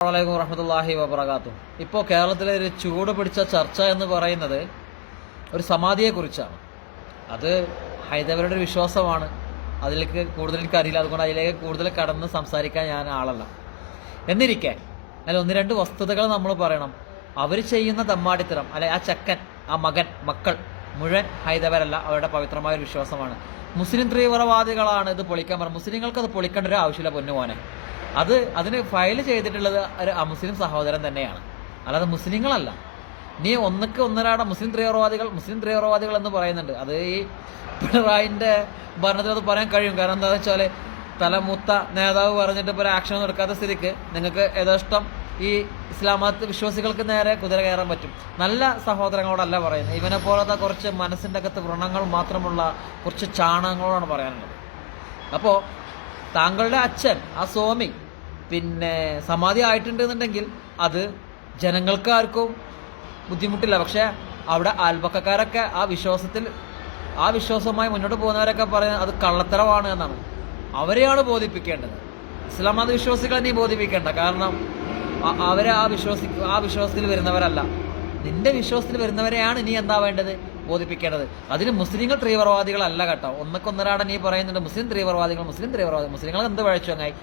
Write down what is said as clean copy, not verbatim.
അസ്സലാമു വറഹ്മത്തുള്ളാഹി വബറകാതുഹു. ഇപ്പോൾ കേരളത്തിലെ ഒരു ചൂട് പിടിച്ച ചർച്ച എന്ന് പറയുന്നത് ഒരു സമാധിയെക്കുറിച്ചാണ്. അത് ഹൈന്ദവരുടെ ഒരു വിശ്വാസമാണ്. അതിലേക്ക് കൂടുതൽ എനിക്കറിയില്ല, അതുകൊണ്ട് അതിലേക്ക് കൂടുതൽ കടന്ന് സംസാരിക്കാൻ ഞാൻ ആളല്ല. എന്നിരിക്കെ അതിൽ ഒന്ന് രണ്ട് വസ്തുതകൾ നമ്മൾ പറയണം. അവർ ചെയ്യുന്ന തമ്മാടിത്തരം, അല്ലെ ആ ചെക്കൻ, ആ മക്കൾ മുഴുവൻ ഹൈന്ദവരല്ല, അവരുടെ പവിത്രമായ ഒരു വിശ്വാസമാണ്. മുസ്ലിം തീവ്രവാദികളാണ് ഇത് പൊളിക്കാൻ പറഞ്ഞത്. മുസ്ലിങ്ങൾക്ക് അത് പൊളിക്കേണ്ട ഒരു ആവശ്യമില്ല പൊന്നുമോനെ. അതിന് ഫയൽ ചെയ്തിട്ടുള്ളത് ഒരു അമുസ്ലിം സഹോദരൻ തന്നെയാണ്, അല്ലാതെ മുസ്ലിങ്ങളല്ല. നീ ഒന്നരാടെ മുസ്ലിം തീവ്രവാദികൾ എന്ന് പറയുന്നുണ്ട്. അത് ഈ പിണറായിൻ്റെ ഭരണത്തിൽ അത് പറയാൻ കഴിയും. കാരണം എന്താണെന്ന് വെച്ചാൽ തലമൂത്ത നേതാവ് പറഞ്ഞിട്ട് ഇപ്പോൾ ഒരു ആക്ഷൻ എടുക്കാത്ത സ്ഥിതിക്ക് നിങ്ങൾക്ക് യഥേഷ്ടം ഈ ഇസ്ലാം മത വിശ്വാസികൾക്ക് നേരെ കുതിര കയറാൻ പറ്റും. നല്ല സഹോദരങ്ങളോടല്ല പറയുന്നത്. ഇവനെ പോലത്തെ കുറച്ച് മനസ്സിൻ്റെ അകത്ത് വ്രണങ്ങൾ മാത്രമുള്ള കുറച്ച് ചാണകങ്ങളോടാണ് പറയാനുള്ളത്. അപ്പോൾ താങ്കളുടെ അച്ഛൻ ആ സ്വാമി സമാധി ആയിട്ടുണ്ടെന്നുണ്ടെങ്കിൽ അത് ജനങ്ങൾക്ക് ആർക്കും ബുദ്ധിമുട്ടില്ല. പക്ഷേ അവിടെ അയൽപക്കക്കാരൊക്കെ ആ വിശ്വാസവുമായി മുന്നോട്ട് പോകുന്നവരൊക്കെ പറയുന്നത് അത് കള്ളത്തരമാണ് എന്നാണ്. അവരെയാണ് ബോധിപ്പിക്കേണ്ടത്. ഇസ്ലാം മത വിശ്വാസികളെ നീ ബോധിപ്പിക്കേണ്ട. കാരണം അവരെ ആ വിശ്വാസത്തിൽ വരുന്നവരല്ല. നിന്റെ വിശ്വാസത്തിൽ വരുന്നവരെയാണ് നീ എന്താ വേണ്ടത്, ബോധിപ്പിക്കേണ്ടത്. അതിന് മുസ്ലിങ്ങൾ തീവ്രവാദികളല്ല കേട്ടോ. ഒന്നൊരാടെ നീ പറയുന്നുണ്ട് മുസ്ലിം തീവ്രവാദികൾ. മുസ്ലിങ്ങൾ എന്ത് പഴച്ചു അങ്ങായി?